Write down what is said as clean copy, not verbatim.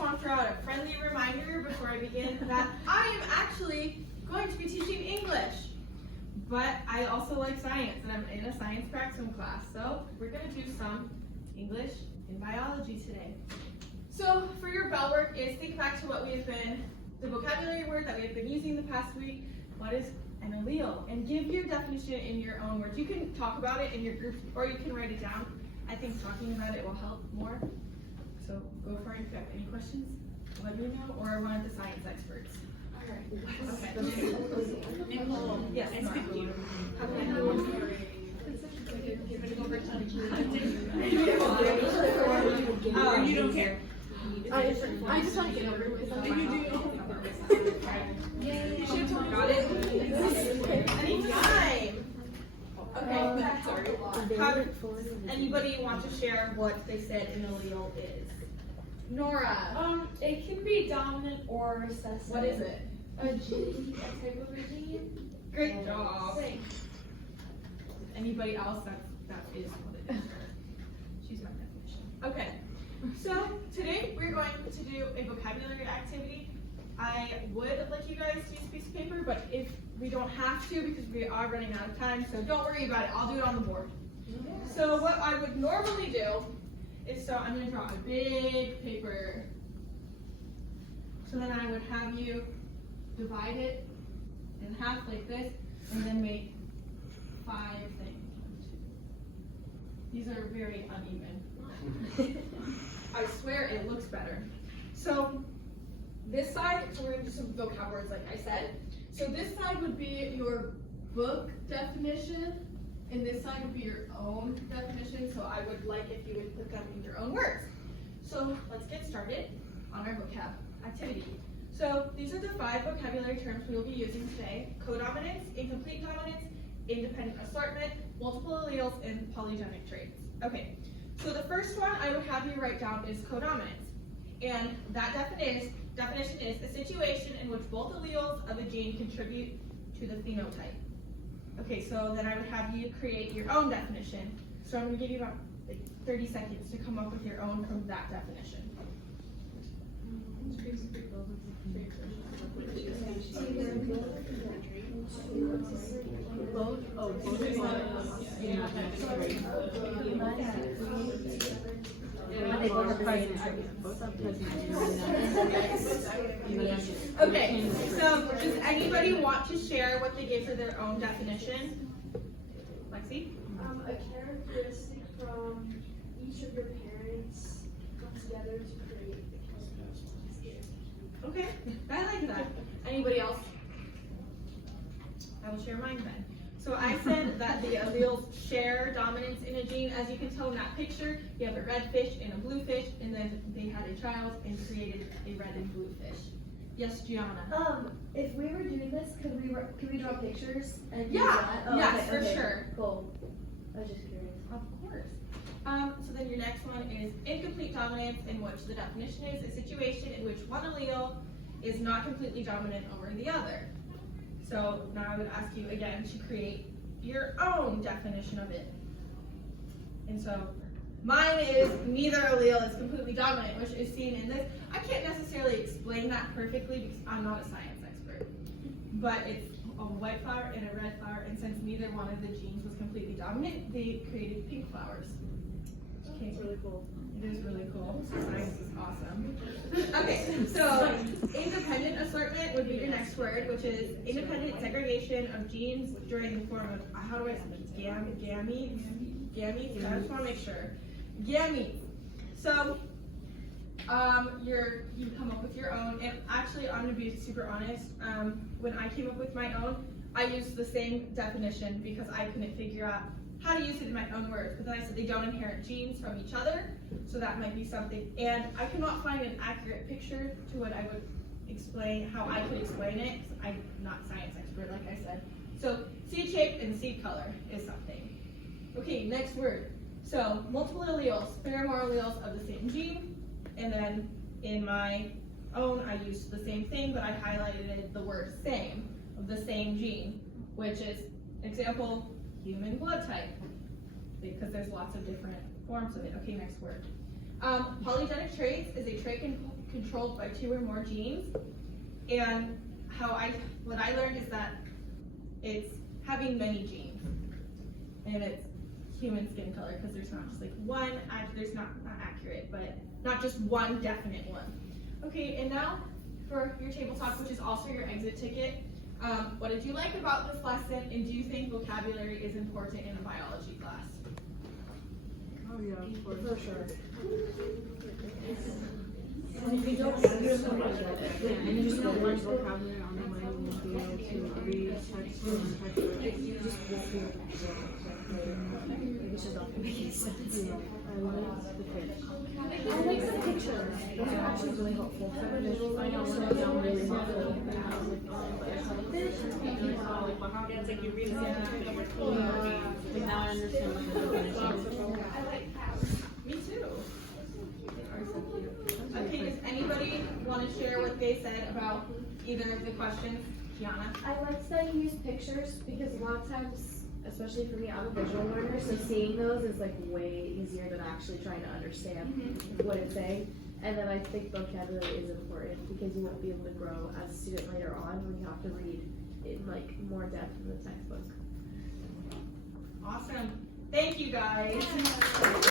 want to throw out a friendly reminder before I begin that I am actually going to be teaching English. But I also like science, and I'm in a science practicum class. So we're going to do some English and biology today. So for your bell work is think back to what we have been, the vocabulary word that we have been using the past week. What is an allele? And give your definition in your own words. You can talk about it in your group, or you can write it down. I think talking about it will help more. So go for it. If you have any questions, let me know, or one of the science experts. All right. Okay. Nicole. Yes. You don't care. I just want to get over with it. Got it? Anytime. Okay. Sorry. Anybody want to share what they said an allele is? Nora. It can be dominant or recessive. What is it? A gene, a type of a gene. Great job. Anybody else? That is what it is. She's my definition. Okay. So today we're going to do a vocabulary activity. I would like you guys to use a piece of paper, but if we don't have to because we are running out of time, so don't worry about it. I'll do it on the board. So what I would normally do is, so I'm going to draw a big paper. So then I would have you divide it in half like this, and then make 5 things. These are very uneven. I swear it looks better. So this side, so we're going to do some vocab words like I said. So this side would be your book definition, and this side would be your own definition. So I would like if you would put them in your own words. So let's get started on our vocab activity. So these are the 5 vocabulary terms we will be using today: codominance, incomplete dominance, independent assortment, multiple alleles, and polygenic traits. Okay, so the first one I would have you write down is codominance. And that definition is a situation in which both alleles of a gene contribute to the phenotype. Okay, so then I would have you create your own definition. So I'm going to give you about 30 seconds to come up with your own from that definition. Okay, so does anybody want to share what they gave for their own definition? Lexi? A characteristic from each of your parents comes together to create the characteristic. Okay, I like that. Anybody else? I will share mine then. So I said that the alleles share dominance in a gene. As you can tell in that picture, you have a red fish and a blue fish, and then they had a child and created a red and blue fish. Yes, Gianna? If we were doing this, could we draw pictures and Yeah, do that? Oh, yes, okay, for okay, sure. Cool. I was just curious. Of course. So then your next one is incomplete dominance, in which the definition is a situation in which one allele is not completely dominant over the other. So now I would ask you again to create your own definition of it. And so mine is neither allele is completely dominant, which is seen in this. I can't necessarily explain that perfectly because I'm not a science expert. But it's a white flower and a red flower, and since neither one of the genes was completely dominant, they created pink flowers. Okay. It's really cool. It is really cool. Science is awesome. Okay, so independent assortment would be the next word, which is independent segregation of genes during the form of, how do I say this? Gametes? Gametes? I just want to make sure. Gametes. So, you come up with your own, and actually I'm going to be super honest, when I came up with my own, I used the same definition because I couldn't figure out how to use it in my own words. But then I said they don't inherit genes from each other, so that might be something. And I could not find an accurate picture to what I would explain, how I could explain it. I'm not a science expert, like I said. So seed shape and seed color is something. Okay, next word. So multiple alleles, there are more alleles of the same gene. And then in my own, I used the same thing, but I highlighted the word same, of the same gene, which is, example, human blood type, because there's lots of different forms of it. Okay, next word. Polygenic traits is a trait controlled by 2 or more genes. And what I learned is that it's having many genes. And it's human skin color, because there's not just like one, there's not accurate, but not just one definite one. Okay, and now for your table talk, which is also your exit ticket. What did you like about this lesson, and do you think vocabulary is important in a biology class? Oh yeah, for sure. And if you don't And you just don't learn vocabulary on the way, you won't be able to read text. You just won't be able to do it. It's just not gonna make any sense. I like the pictures. I like the pictures. Those are actually really helpful. I know some of them really helpful. it's like you read it, like now I understand what the definition is. Me too. Okay, does anybody want to share what they said about either of the questions? Gianna? I liked that you use pictures because a lot of times, especially for me, I'm a visual learner, so seeing those is like way easier than actually trying to understand what it's saying. And then I think vocabulary is important because you won't be able to grow as a student later on when you have to read in like more depth in the textbook. Awesome. Thank you guys.